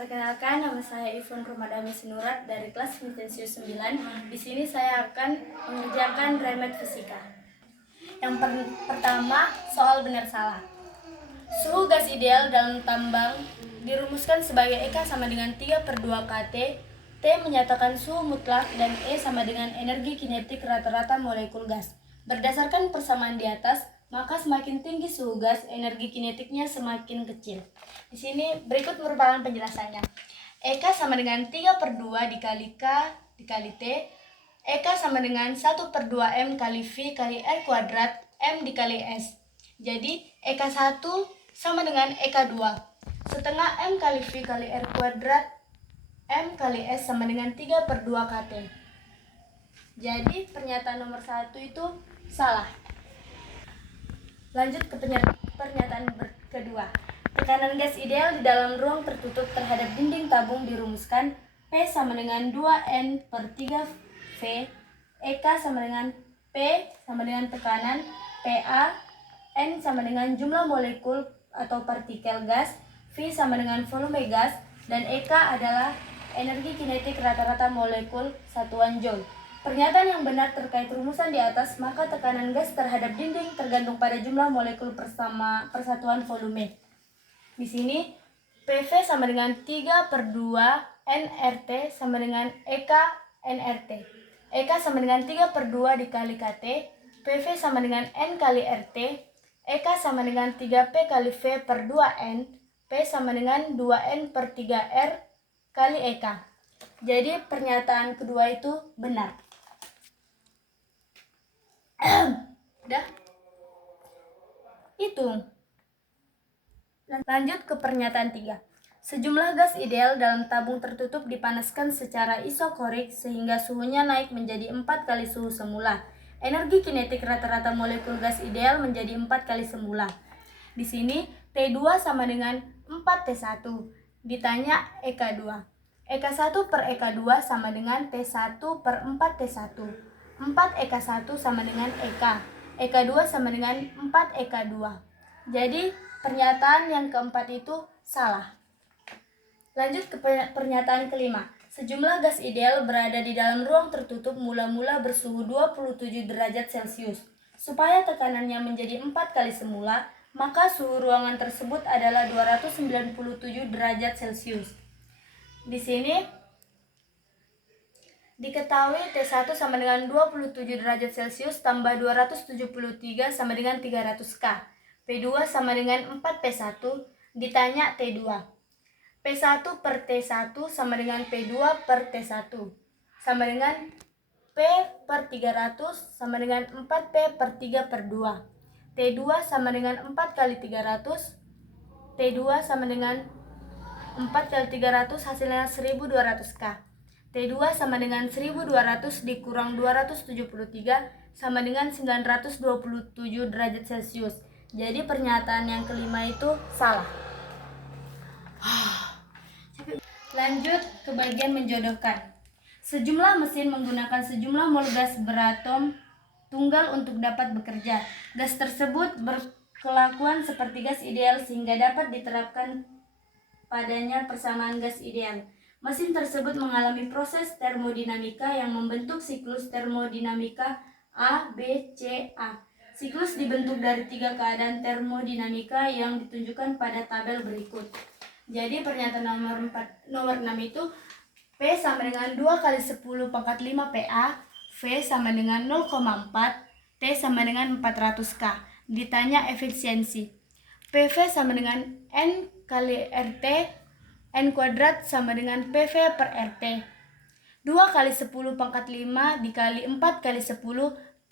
Perkenalkan, nama saya Ivon Romadami Sinurat dari kelas Intensius 9. Di sini saya akan mengerjakan remet fisika. Yang pertama, soal benar salah. Suhu gas ideal dalam tambang dirumuskan sebagai EK sama dengan 3/2 kT. T menyatakan suhu mutlak dan E sama dengan energi kinetik rata-rata molekul gas. Berdasarkan persamaan di atas, maka semakin tinggi suhu gas, energi kinetiknya semakin kecil. Di sini berikut merupakan penjelasannya. EK sama dengan 3/2 dikali K dikali T. EK sama dengan 1/2 M kali V kali R kuadrat M dikali S. Jadi EK 1 sama dengan EK 2. Setengah M kali V kali R kuadrat M kali S sama dengan 3/2 kT. Jadi pernyataan nomor 1 itu salah. Lanjut ke pernyataan kedua. Tekanan gas ideal di dalam ruang tertutup terhadap dinding tabung dirumuskan P sama dengan 2N/3V. EK sama dengan P sama dengan tekanan, PA, N sama dengan jumlah molekul atau partikel gas, V sama dengan volume gas, dan EK adalah energi kinetik rata-rata molekul satuan Joule. Pernyataan yang benar terkait rumusan di atas, maka tekanan gas terhadap dinding tergantung pada jumlah molekul persatuan volume. Di sini PV sama dengan 3/2 nRT sama dengan EK nRT. EK sama dengan 3/2 dikali KT, PV sama dengan N kali RT, EK sama dengan 3P kali V per 2N, P sama dengan 2N/3R kali EK. Jadi pernyataan kedua itu benar. Udah? Hitung. Lanjut ke pernyataan 3. Sejumlah gas ideal dalam tabung tertutup dipanaskan secara isokorik sehingga suhunya naik menjadi 4 kali suhu semula. Energi kinetik rata-rata molekul gas ideal menjadi 4 kali semula. Di sini T2 sama dengan 4T1. Ditanya EK2. EK1 per EK2 sama dengan T1/4T1. 4 EK1 sama dengan EK. EK2 sama dengan 4 EK2. Jadi pernyataan yang keempat itu salah. Lanjut ke pernyataan kelima. Sejumlah gas ideal berada di dalam ruang tertutup mula-mula bersuhu 27 derajat Celcius. Supaya tekanannya menjadi 4 kali semula, maka suhu ruangan tersebut adalah 297 derajat Celcius. Di sini diketahui T1 sama dengan 27 derajat Celcius tambah 273 sama dengan 300 K. P2 sama dengan 4P1. Ditanya T2. P1 per T1 sama dengan P2 per T1. Sama dengan P per 300 sama dengan 4P per 3/2. T2 sama dengan 4 kali 300. T2 sama dengan 4 kali 300 hasilnya 1200 K. T2 sama dengan 1200 dikurang 273 sama dengan 927 derajat Celcius. Jadi pernyataan yang kelima itu salah. Lanjut ke bagian menjodohkan. Sejumlah mesin menggunakan sejumlah mol gas beratom tunggal untuk dapat bekerja. Gas tersebut berkelakuan seperti gas ideal sehingga dapat diterapkan padanya persamaan gas ideal. Mesin tersebut mengalami proses termodinamika yang membentuk siklus termodinamika A, B, C, A. Siklus dibentuk dari 3 keadaan termodinamika yang ditunjukkan pada tabel berikut. Jadi pernyataan nomor 6 itu P sama dengan 2 kali 10 pangkat 5 PA, V sama dengan 0,4, T sama dengan 400 K. Ditanya efisiensi. PV sama dengan N kali RT, N kuadrat sama dengan PV per RT. 2 kali 10 pangkat 5 dikali 4 kali 10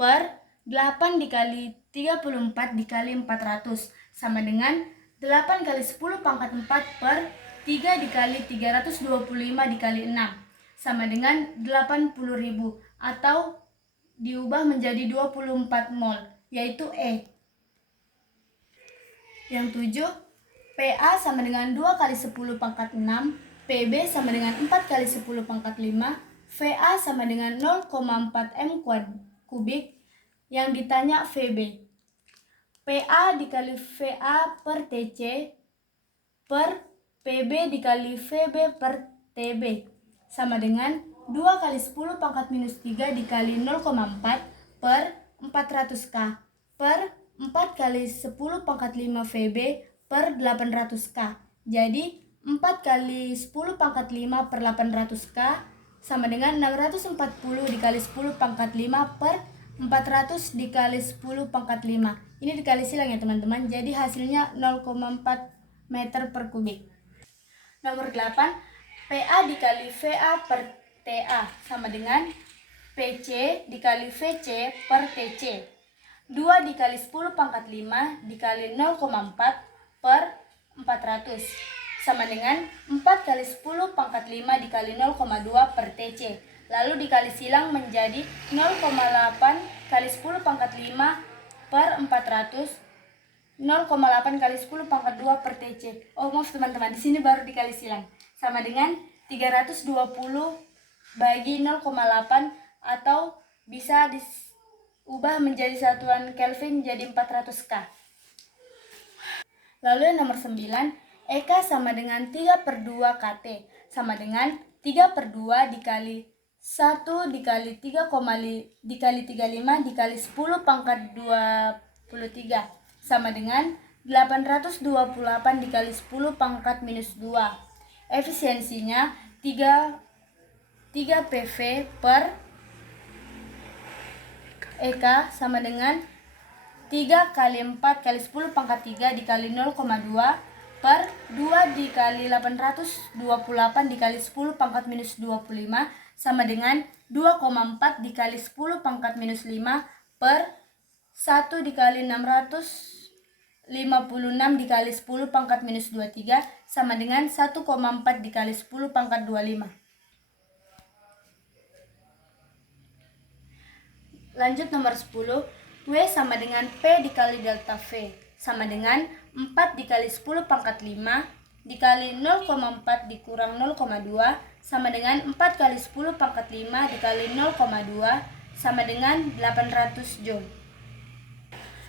per 8 dikali 34 dikali 400 sama dengan 8 kali 10 pangkat 4 per 3 dikali 325 dikali 6 sama dengan 80.000 atau diubah menjadi 24 mol, yaitu E. Yang 7, PA sama dengan 2 kali 10 pangkat 6, PB sama dengan 4 kali 10 pangkat 5, VA sama dengan 0,4 M kubik. Yang ditanya VB. PA dikali VA per TC per PB dikali VB per TB sama dengan 2 kali 10 pangkat minus 3 dikali 0,4 per 400K per 4 kali 10 pangkat 5 VB per 800K. Jadi 4 kali 10 pangkat 5 per 800K sama dengan 640 dikali 10 pangkat 5 per 400 dikali 10 pangkat 5. Ini dikali silang ya teman-teman, jadi hasilnya 0,4 meter per kubik. Nomor 8, PA dikali VA per TA sama dengan PC dikali VC per TC. 2 dikali 10 pangkat 5 dikali 0,4 per 400 sama dengan 4 kali 10 pangkat 5 dikali 0,2 per TC. Lalu dikali silang menjadi 0,8 kali 10 pangkat 5 per 400, 0,8 kali 10 pangkat 2 per TC. Oh maaf teman-teman, di sini baru dikali silang. Sama dengan 320 bagi 0,8 atau bisa diubah menjadi satuan Kelvin jadi 400K. Lalu yang nomor 9, EK sama dengan 3 per 2 KT sama dengan 3 per 2 dikali 1 dikali 3, dikali 35 dikali 10 pangkat 23 sama dengan 828 dikali 10 pangkat minus 2. Efisiensinya 3 PV per EK sama dengan 3 kali 4 kali 10 pangkat 3 dikali 0,2 per 2 dikali 828 dikali 10 pangkat minus 25 sama dengan 2,4 dikali 10 pangkat minus 5 per 1 dikali 656 dikali 10 pangkat minus 23 sama dengan 1,4 dikali 10 pangkat 25. Lanjut nomor 10, W sama dengan P dikali delta V sama dengan 4 dikali 10 pangkat 5 dikali 0,4 dikurang 0,2 sama dengan 4 kali 10 pangkat 5 dikali 0,2 sama dengan 800 Joule.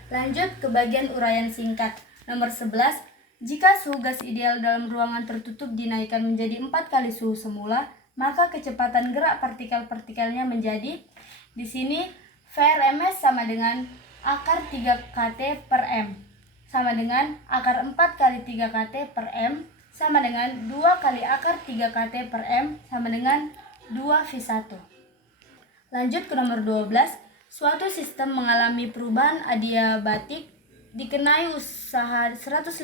Lanjut ke bagian uraian singkat. Nomor 11, jika suhu gas ideal dalam ruangan tertutup dinaikkan menjadi 4 kali suhu semula, maka kecepatan gerak partikel-partikelnya menjadi, di sini VRMS sama dengan akar 3 kT per M sama dengan akar 4 kali 3 kT per M sama dengan 2 kali akar 3 kT per M sama dengan 2 V1. Lanjut ke nomor 12. Suatu sistem mengalami perubahan adiabatik dikenai usaha 150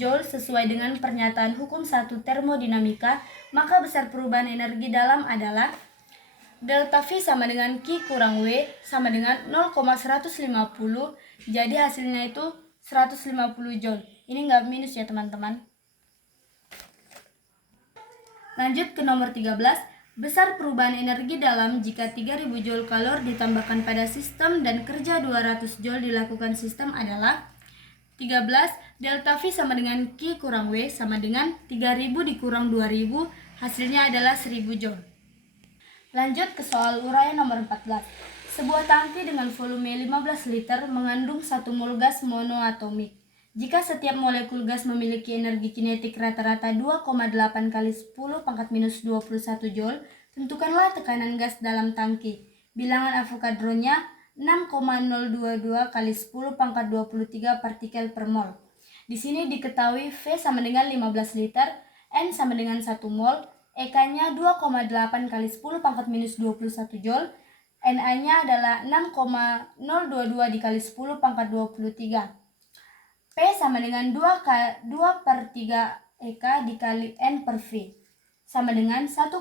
Joule sesuai dengan pernyataan hukum 1 termodinamika, maka besar perubahan energi dalam adalah delta V sama dengan Q kurang W sama dengan 0,150, jadi hasilnya itu 150 Joule. Ini nggak minus ya teman-teman. Lanjut ke nomor 13. Besar perubahan energi dalam jika 3000 Joule kalor ditambahkan pada sistem dan kerja 200 Joule dilakukan sistem adalah 13 delta V sama dengan Q kurang W sama dengan 3000 dikurang 2000, hasilnya adalah 1000 Joule. Lanjut ke soal uraian nomor 14. Sebuah tangki dengan volume 15 liter mengandung 1 mol gas monoatomik. Jika setiap molekul gas memiliki energi kinetik rata-rata 2,8 kali 10 pangkat minus 21 Joule, tentukanlah tekanan gas dalam tangki. Bilangan Avogadro-nya 6,022 kali 10 pangkat 23 partikel per mol. Di sini diketahui V sama dengan 15 liter, N sama dengan 1 mol, EK-nya 2,8 kali 10 pangkat minus 21 Joule, Na-nya adalah 6,022 dikali 10 pangkat 23. P sama dengan 2 per 3 EK dikali N per V sama dengan 1,86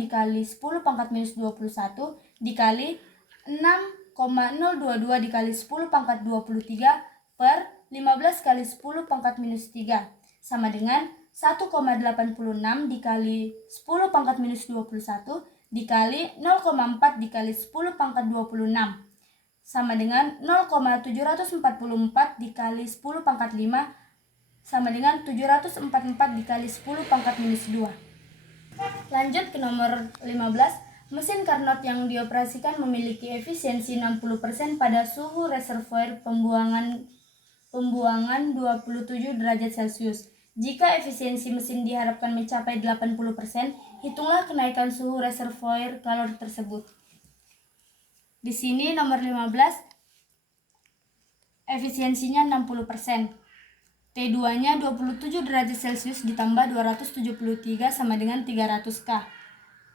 dikali 10 pangkat minus 21 dikali 6,022 dikali 10 pangkat 23 per 15 kali 10 pangkat minus 3 sama dengan 1,86 dikali 10 pangkat minus 21 dikali 0,4 dikali 10 pangkat 26 sama dengan 0,744 dikali 10 pangkat 5 sama dengan 744 dikali 10 pangkat minus 2. Lanjut ke nomor 15. Mesin Carnot yang dioperasikan memiliki efisiensi 60% pada suhu reservoir pembuangan 27 derajat Celcius. Jika efisiensi mesin diharapkan mencapai 80%, hitunglah kenaikan suhu reservoir kalori tersebut. Di sini nomor 15, efisiensinya 60%. T2-nya 27 derajat Celcius ditambah 273 sama dengan 300 K.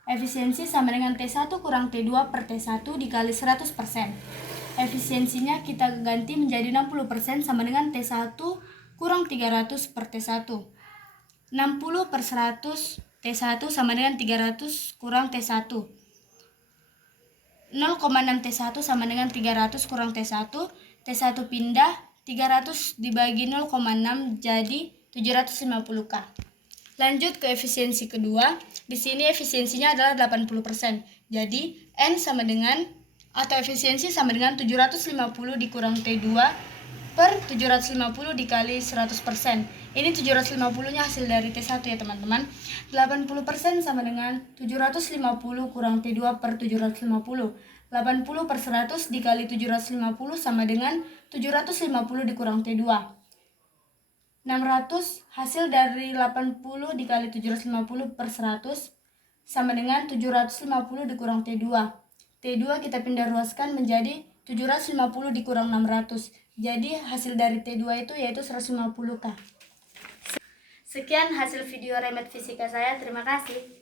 Efisiensi sama dengan T1 kurang T2 per T1 dikali 100%. Efisiensinya kita ganti menjadi 60% sama dengan T1 kurang 300 per T1. 60 per 100 T1 sama dengan 300 kurang T1. 0,6 T1 sama dengan 300 kurang T1. T1 pindah, 300 dibagi 0,6 jadi 750 K. Lanjut ke efisiensi kedua. Di sini efisiensinya adalah 80%. Jadi N sama dengan atau efisiensi sama dengan 750 dikurang T2 per 750 dikali 100%. Ini 750-nya hasil dari T1 ya teman-teman. 80% sama dengan 750 kurang T2 per 750. 80 per 100 dikali 750 sama dengan 750 dikurang T2. 600 hasil dari 80 dikali 750 per 100 sama dengan 750 dikurang T2. T2 kita pindah ruaskan menjadi 750 dikurang 600. Jadi hasil dari T2 itu yaitu 150 K. Sekian hasil video remet fisika saya. Terima kasih.